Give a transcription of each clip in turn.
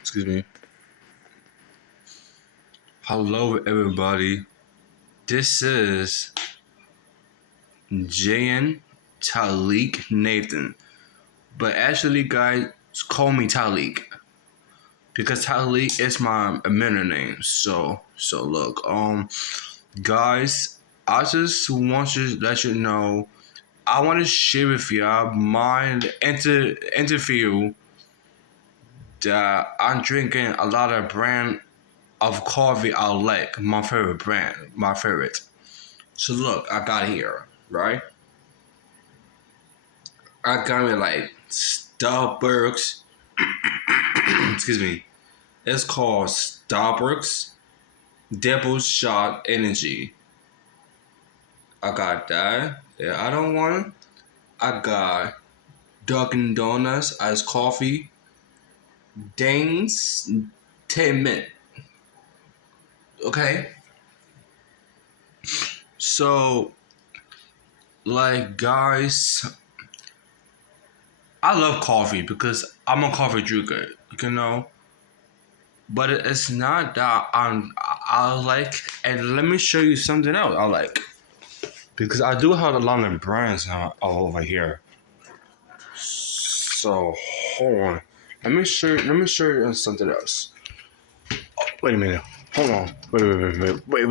Excuse me. Hello, everybody. This is Jan Tyleek Nathan, but actually, guys, call me Tyleek because Tyleek is my middle name. So look, guys, I just want to let you know. I want to share with y'all my interview that I'm drinking a lot of brand of coffee I like. My favorite brand, my favorite. So look, I got here, right? I got me like Starbucks. Excuse me. It's called Starbucks Double Shot Energy. I got that. Yeah, I don't want it. I got Dunkin' Donuts iced coffee. Danes 10 minute. Okay. So like guys, I love coffee because I'm a coffee drinker, you know. But it's not that I like. And let me show you something else I like because I do have a lot of brands all over here. So hold on, let me show you something else. Oh, wait a minute, hold on, wait a minute. Wait a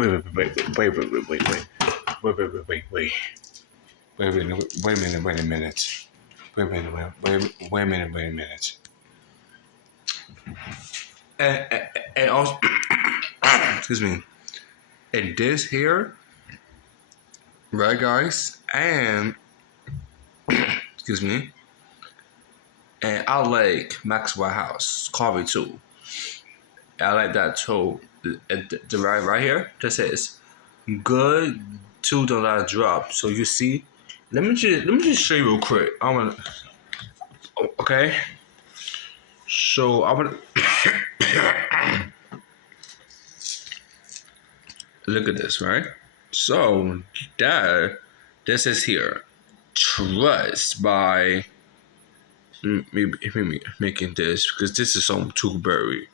minute. And also, excuse me. And this here, right, guys? And excuse me. And I like Max White House coffee too. I like that too. The right here, this says good $2 drop. So you see, let me just show you real quick. I want okay. So I want look at this, right? So that this is here. Trust by maybe making this because this is some Tuberry.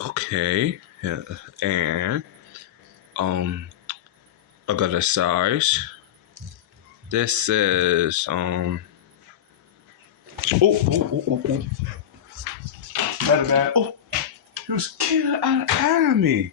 Okay. Yeah. And I got a size. This is oh. Matter of fact, oh, he was killed out of me.